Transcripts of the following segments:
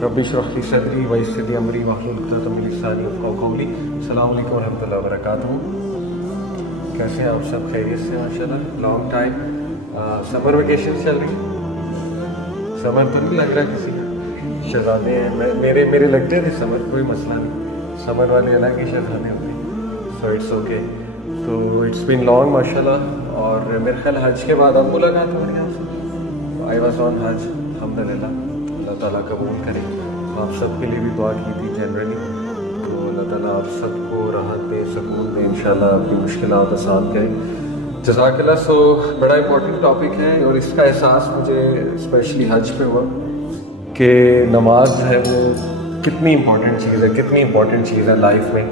Rabbi इश्रह ली सदरी वयस्सिर ली अमरी वहलुल उक़दतम मिन लिसानी यफ़क़हू क़ौली। अस्सलामु अलैकुम व रहमतुल्लाहि व बरकातुहू। कैसे हैं आप सब? खैरियत से माशाल्लाह। Long time. समर वेकेशन चल रही है। समर तो नहीं लग रहा किसी का? शहज़ादे हैं। मेरे लगते थे समर, कोई मसला नहीं। समर वाले अलग ही शहज़ादे होते हैं, सो इट्स ओके। तो इट्स बीन लॉन्ग माशाल्लाह। और मेरे ख्याल हज के बाद अब मुलाकात हो रही है आपसे। आई वाज ऑन हज, अल्हम्दुलिल्लाह। अल्लाह ताला कबूल करे। आप सब के लिए भी दुआ की थी जनरली, तो अल्लाह ताला आप सबको राहत दे, सुकून दे, इंशाल्लाह अपनी मुश्किलात आसान करे। जज़ाकल्लाह। सो बड़ा इंपॉर्टेंट टॉपिक है और इसका एहसास मुझे स्पेशली हज पे हुआ कि नमाज है वो कितनी इंपॉर्टेंट चीज़ है, कितनी इंपॉर्टेंट चीज़ है लाइफ में।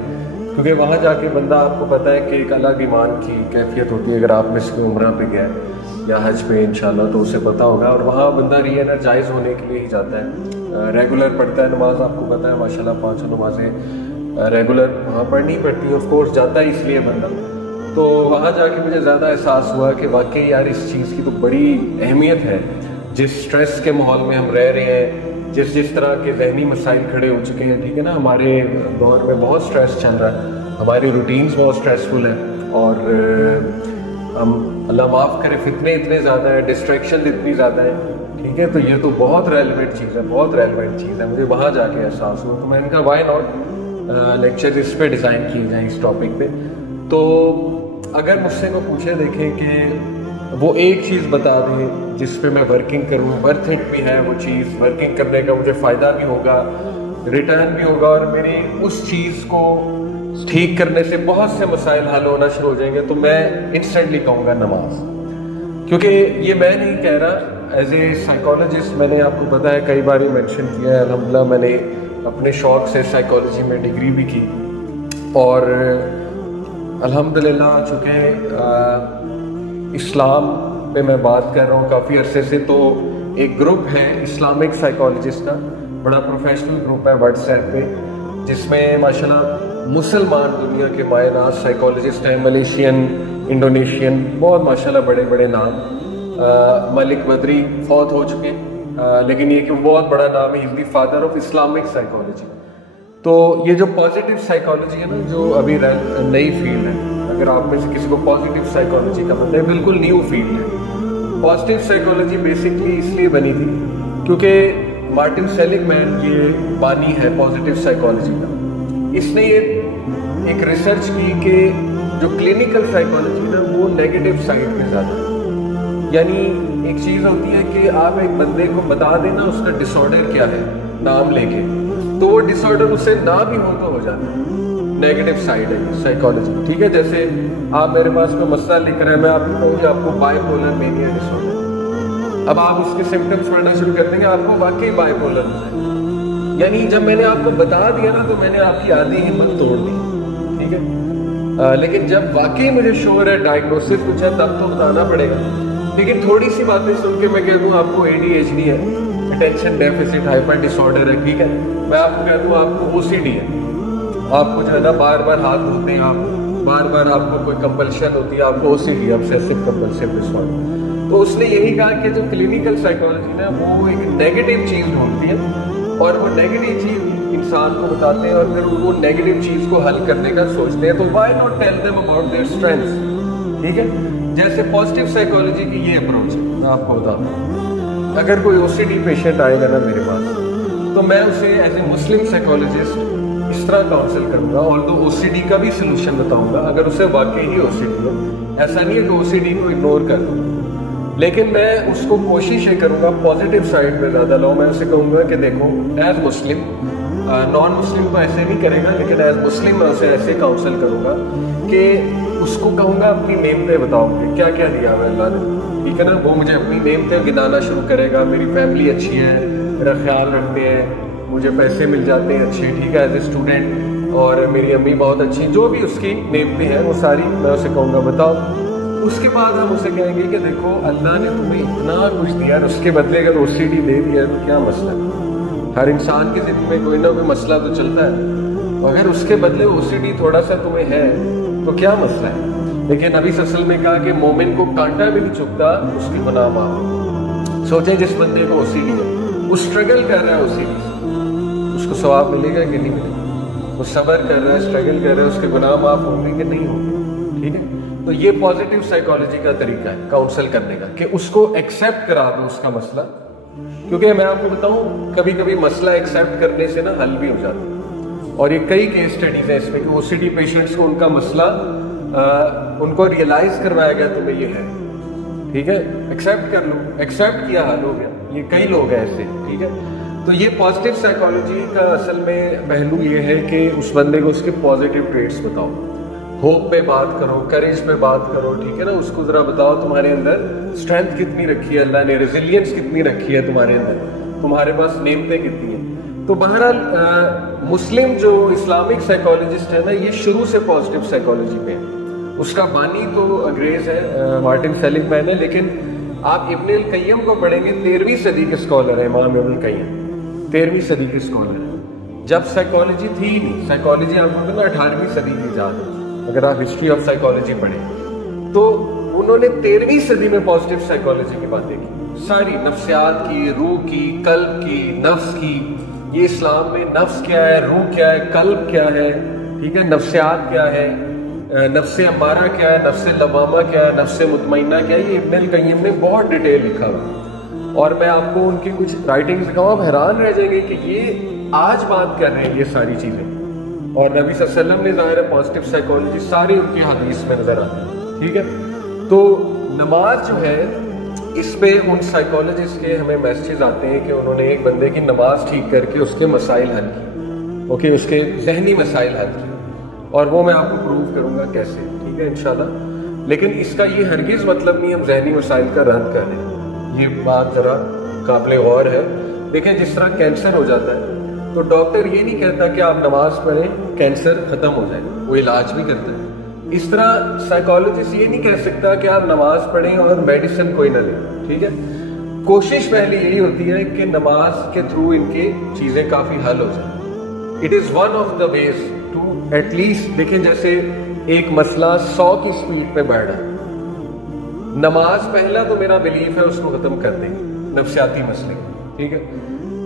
क्योंकि वहाँ जाके बंदा, आपको पता है कि एक अलग ईमान की कैफियत होती है। अगर आप में से उम्रा पे गया या हज पे इंशाल्लाह तो उसे पता होगा। और वहाँ बंदा री एनर्जाइज होने के लिए ही जाता है। रेगुलर पढ़ता है नमाज, आपको पता है माशाल्लाह 5 नमाजें रेगुलर वहाँ पढ़नी पड़ती है। ऑफ कोर्स जाता है इसलिए बंदा। तो वहाँ जाके मुझे ज़्यादा एहसास हुआ कि वाकई यार इस चीज़ की तो बड़ी अहमियत है। जिस स्ट्रेस के माहौल में हम रह रहे हैं, जिस तरह के जहनी मसाइल खड़े हो चुके हैं, ठीक है ना। हमारे दौर में बहुत स्ट्रेस चल रहा है, हमारी रूटीन्स बहुत स्ट्रेसफुल है और हम अल्लाह माफ़ करे फितने इतने ज़्यादा हैं, डिस्ट्रैक्शन इतनी ज़्यादा है, ठीक है। तो ये तो बहुत रेलेवेंट चीज़ है, बहुत रेलेवेंट चीज़ है। मुझे वहाँ जाके एहसास हुआ, तो मैंने कहा वाई नॉट लेक्चर इस पे डिज़ाइन किए जाएँ, इस टॉपिक पे। तो अगर मुझसे को पूछे देखें कि वो एक चीज़ बता दें जिस पे मैं वर्किंग करूँ, वर्थ इट भी है वो चीज़, वर्किंग करने का मुझे फ़ायदा भी होगा, रिटर्न भी होगा और मेरी उस चीज़ को ठीक करने से बहुत से मसाइल हल होना शुरू हो जाएंगे, तो मैं इंस्टेंटली कहूँगा नमाज। क्योंकि ये मैं नहीं कह रहा, एज ए साइकोलॉजिस्ट मैंने, आपको पता है कई बार मेंशन किया है, अल्हम्दुलिल्लाह मैंने अपने शौक़ से साइकोलॉजी में डिग्री भी की और अल्हम्दुलिल्लाह चूँकि इस्लाम पे मैं बात कर रहा हूँ काफ़ी अरसे से, तो एक ग्रुप है इस्लामिक साइकोलॉजिस्ट का, बड़ा प्रोफेशनल ग्रुप है व्हाट्सएप पे, जिसमें माशाल्लाह मुसलमान दुनिया के मायनात साइकोलॉजिस्ट हैं, मलेशियन, इंडोनेशियन, बहुत माशाल्लाह बड़े बड़े नाम। मलिक बदरी फौत हो चुके हैं, लेकिन ये कि बहुत बड़ा नाम है, is the father of Islamic psychology. तो ये जो पॉजिटिव साइकोलॉजी है ना, जो अभी नई फील्ड है, अगर आप में से किसी को पॉजिटिव साइकोलॉजी का मतलब है, बिल्कुल न्यू फील्ड है। पॉजिटिव साइकोलॉजी बेसिकली इसलिए बनी थी क्योंकि मार्टिन सेलिगमैन ये बानी है पॉजिटिव साइकोलॉजी का। इसने ये एक रिसर्च की कि जो क्लिनिकल साइकोलॉजी ना वो नेगेटिव साइड में ज़्यादा है। यानी एक चीज़ होती है कि आप एक बंदे को बता देना उसका डिसऑर्डर क्या है नाम लेके, तो वो डिसऑर्डर उससे ना भी हो तो हो जाता है। नेगेटिव साइड है साइकोलॉजी, ठीक है। जैसे आप मेरे पास कोई मसला लिख रहे हैं, मैं आपको कहूँ कि आपको बाइपोलर मेनिया डिसऑर्डर, अब आप उसके सिम्टम्स पढ़ना शुरू कर देंगे, आपको वाकई बाइपोलर है। यानी जब मैंने आपको बता दिया ना, तो मैंने आपकी आधी हिम्मत तोड़ दी, ठीक है। लेकिन जब वाकई मुझे श्योर है डायग्नोसिस कुछ है, तब तो बताना पड़ेगा। लेकिन थोड़ी सी बातें सुन के मैं कह दूँ आपको ADHD है, अटेंशन डेफिसिट हाइपर डिसऑर्डर है, ठीक है। मैं आपको कह दूँ आपको OCD है, आपको जो है ना बार बार हाथ धोते हैं, आप बार बार आपको कोई कंपल्शन होती है, आपको OCD ऑब्सेसिव कंपल्सिव डिसऑर्डर। तो उसने यही कहा कि जो क्लिनिकल साइकोलॉजी ना वो एक नेगेटिव चीज़ ढूंढती है और वो नेगेटिव चीज़ इंसान को बताते हैं और फिर वो नेगेटिव चीज़ को हल करने का सोचते हैं। तो why not tell them about their strengths, ठीक है। जैसे पॉजिटिव साइकोलॉजी की ये अप्रोच है, मैं आपको बताता हूँ। अगर कोई OCD पेशेंट आएगा ना मेरे पास, तो मैं उसे एज ए मुस्लिम साइकोलॉजिस्ट इस तरह काउंसिल करूँगा, ऑल्दो OCD का भी सोल्यूशन बताऊँगा अगर उसे वाकई ही OCD हो। ऐसा नहीं है कि OCD को इग्नोर कर दूँ, लेकिन मैं उसको कोशिश ये करूँगा पॉजिटिव साइड पे ज़्यादा लाऊं। मैं उसे कहूँगा कि देखो एज मुस्लिम, नॉन मुस्लिम तो ऐसे नहीं करेगा, लेकिन एज मुस्लिम मैं उसे ऐसे काउंसिल करूँगा कि उसको कहूँगा अपनी नेमतें बताओ कि क्या क्या दिया हुआ अल्लाह ने, ठीक है ना। वो मुझे अपनी नेमतें गिनाना शुरू करेगा, मेरी फैमिली अच्छी है, मेरा ख्याल रखते हैं, मुझे पैसे मिल जाते हैं अच्छे, ठीक है, एज ए स्टूडेंट, और मेरी अम्मी बहुत अच्छी, जो भी उसकी नेमतें हैं वो सारी मैं उसे कहूँगा बताओ। उसके बाद हम उसे कहेंगे कि देखो अल्लाह ने तुम्हें इतना कुछ दिया, उसके बदले अगर OCD दे दिया तो क्या मसला है। हर इंसान की ज़िंदगी में कोई ना कोई मसला तो चलता है, अगर उसके बदले OCD थोड़ा सा तुम्हें है तो क्या मसला है। लेकिन नबी सल्लल्लाहु अलैहि वसल्लम ने कहा कि मोमिन को कांटा भी नहीं चुभता उसकी गुनाह माफ। सोचें जिस बंदे को OCD है, वो स्ट्रगल कर रहा है OCD से, اس کو ثواب ملے گا کہ نہیں ملے گا؟ وہ صبر کر رہا ہے، اسٹرگل کر رہا ہے، اس کے گناہ معاف ہوں گے کہ نہیں ہوں گے؟ ٹھیک ہے، تو یہ پازیٹیو سائیکالوجی کا طریقہ ہے کاؤنسل کرنے کا، کہ اس کو ایکسیپٹ کرا دو اس کا مسئلہ. کیونکہ میں آپ کو بتاؤں کبھی کبھی مسئلہ ایکسیپٹ کرنے سے نا حل بھی ہو جاتا ہے، اور یہ کئی کیس اسٹڈیز ہیں اس میں کہ او سی ڈی پیشنٹس کو ان کا مسئلہ ان کو ریئلائز کروایا گیا تمہیں یہ ہے، ٹھیک ہے، ایکسیپٹ کر لو، ایکسیپٹ کیا حل ہو گیا. یہ کئی لوگ ہیں ایسے. ٹھیک ہے، تو یہ پازیٹیو سائیکالوجی کا اصل میں پہلو یہ ہے کہ اس بندے کو اس کے پازیٹیو ٹریٹس بتاؤ، ہوپ پہ بات کرو، کریج پہ بات کرو. ٹھیک ہے نا، اس کو ذرا بتاؤ تمہارے اندر اسٹرینتھ کتنی رکھی ہے اللہ نے، ریزیلینس کتنی رکھی ہے تمہارے اندر، تمہارے پاس نعمتیں کتنی ہیں. تو بہرحال مسلم جو اسلامک سائیکالوجسٹ ہے نا، یہ شروع سے پازیٹیو سائیکالوجی پہ ہے. اس کا بانی تو انگریز ہے، مارٹن سیلک مین ہے، لیکن آپ ابن القیم کو پڑھیں گے، 13ویں صدی کے اسکالر ہیں امام ابن القیم، 13ویں صدی کے اسکالر ہیں، جب سائیکالوجی تھی ہی نہیں. سائیکالوجی آپ کو نا 18ویں صدی کی ایجاد ہے. اگر آپ ہسٹری آف سائیکالوجی پڑھیں تو انہوں نے 13ویں صدی میں پازیٹیو سائیکالوجی کی باتیں کی، ساری نفسیات کی، روح کی، قلب کی، نفس کی. یہ اسلام میں نفس کیا ہے، روح کیا ہے، قلب کیا ہے، ٹھیک ہے، نفسیات کیا ہے، نفس امارہ کیا ہے، نفس لوامہ کیا ہے، نفس مطمئنہ کیا ہے، یہ ابن القیم نے بہت ڈیٹیل لکھا ہوا. اور میں آپ کو ان کی کچھ رائٹنگز دکھاؤں، آپ حیران رہ جائیں گے کہ یہ آج بات کر رہے ہیں یہ ساری چیزیں. اور نبی صلی اللہ علیہ وسلم نے ظاہر ہے پازیٹیو سائیکالوجی ساری ان کی حدیث میں نظر آتی ہے. ٹھیک ہے، تو نماز جو ہے اس پہ ان سائیکالوجسٹ کے ہمیں میسیجز آتے ہیں کہ انہوں نے ایک بندے کی نماز ٹھیک کر کے اس کے مسائل حل کی، اوکے، اس کے ذہنی مسائل حل کی، اور وہ میں آپ کو پروف کروں گا کیسے. ٹھیک ہے انشاءاللہ. لیکن اس کا یہ ہرگز مطلب نہیں ہم ذہنی مسائل کا رد کر رہے ہیں، یہ بات ذرا قابل غور ہے. دیکھیں جس طرح کینسر ہو جاتا ہے تو ڈاکٹر یہ نہیں کہتا کہ آپ نماز پڑھیں کینسر ختم ہو جائے، وہ علاج بھی کرتا ہے. اس طرح سائیکالوجسٹ یہ نہیں کہہ سکتا کہ آپ نماز پڑھیں اور میڈیسن کوئی نہ لیں. ٹھیک ہے، کوشش پہلے یہی ہوتی ہے کہ نماز کے تھرو ان کی چیزیں کافی حل ہو جائیں. It is one of the ways to at least. دیکھیں جیسے ایک مسئلہ 100 کی سپیڈ پہ بڑھ رہا ہے، نماز پہلا تو میرا بلیف ہے اس کو ختم کر دیں گے، نفسیاتی مسئلے. ٹھیک ہے،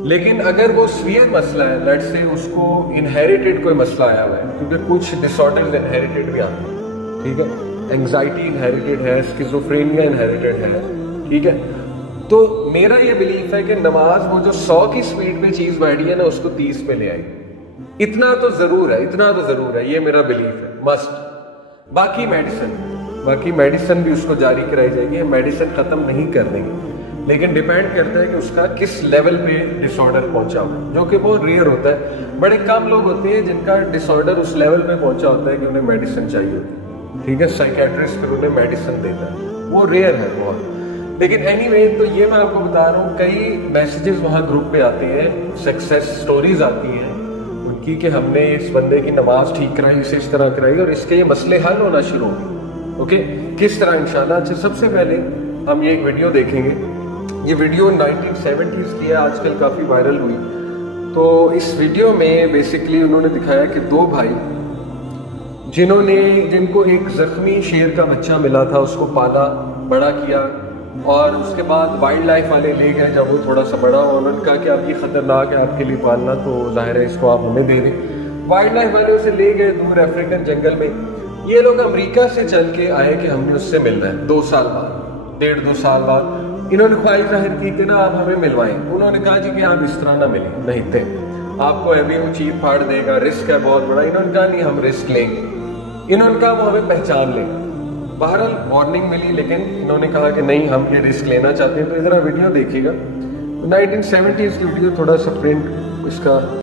لیکن اگر وہ سویئر مسئلہ ہے، لیٹ سے اس کو انہیریٹڈ کوئی مسئلہ آیا ہوا ہے، کیونکہ کچھ ڈس آرڈرز انہیریٹڈ بھی آتے ہیں. ٹھیک ہے، اینگزائٹی انہیریٹڈ ہے، اسکیزوفرینیا انہیریٹڈ ہے. ٹھیک ہے، تو میرا یہ بلیف ہے کہ نماز وہ جو 100 کی سپیڈ پہ چیز بیٹھی ہے نا اس کو 30 پہ لے آئی. اتنا تو ضرور ہے، اتنا تو ضرور ہے، یہ میرا بلیف ہے، مسٹ. باقی میڈیسن بھی اس کو جاری کرائی جائے گی، میڈیسن ختم نہیں کر دیں گے، لیکن ڈیپینڈ کرتا ہے کہ اس کا کس لیول پہ ڈس آرڈر پہنچا ہوا ہے، جو کہ بہت ریئر ہوتا ہے. بڑے کم لوگ ہوتے ہیں جن کا ڈس آرڈر اس لیول پہ پہنچا ہوتا ہے کہ انہیں میڈیسن چاہیے ہوتی ہے. ٹھیک ہے، سائیکیٹرسٹ پھر انہیں میڈیسن دیتا ہے، وہ ریئر ہے بہت. لیکن اینی وے، تو یہ میں آپ کو بتا رہا ہوں کئی میسیجز وہاں گروپ پہ آتے ہیں، سکسیس سٹوریز آتی ہیں ان کی کہ ہم نے اس بندے کی نماز ٹھیک کرائی، اسے اس طرح کرائی اور اس کے یہ مسئلے حل ہونا شروع ہو گئے. اوکے، کس طرح انشاءاللہ. اچھا، سب سے پہلے ہم یہ ایک ویڈیو دیکھیں گے. یہ ویڈیو 1970s کی ہے، آج کل کافی وائرل ہوئی. تو اس ویڈیو میں بیسکلی انہوں نے دکھایا کہ دو بھائی جن کو ایک زخمی شیر کا بچہ ملا تھا، اس کو پالا بڑا کیا، اور اس کے بعد وائلڈ لائف والے لے گئے. جب وہ تھوڑا سا بڑا ہو، انہوں نے کہا کہ اب یہ خطرناک ہے آپ کے لیے پالنا، تو ظاہر ہے اس کو آپ ہمیں دے دیں. وائلڈ لائف والے اسے لے گئے دور افریقن جنگل میں. یہ لوگ امریکہ سے چل کے آئے کہ ہم نے اس سے ملنا ہے. 2 سال بعد، 1.5-2 سال بعد انہوں نے خواہش ظاہر کی کہ نا آپ ہمیں ملوائیں. انہوں نے کہا جی کہ آپ اس طرح نہ ملیں، نہیں تھے، آپ کو ابھی وہ چیز پھاڑ دے گا، رسک ہے بہت بڑا. انہوں نے کہا نہیں، ہم رسک لیں گے. انہوں نے کہا وہ ہمیں پہچان لیں. بہرحال وارننگ ملی، لیکن انہوں نے کہا کہ نہیں، ہم یہ رسک لینا چاہتے ہیں. تو ذرا ویڈیو دیکھیے گا، 1970s کی ویڈیو، تھوڑا سا پرنٹ اس کا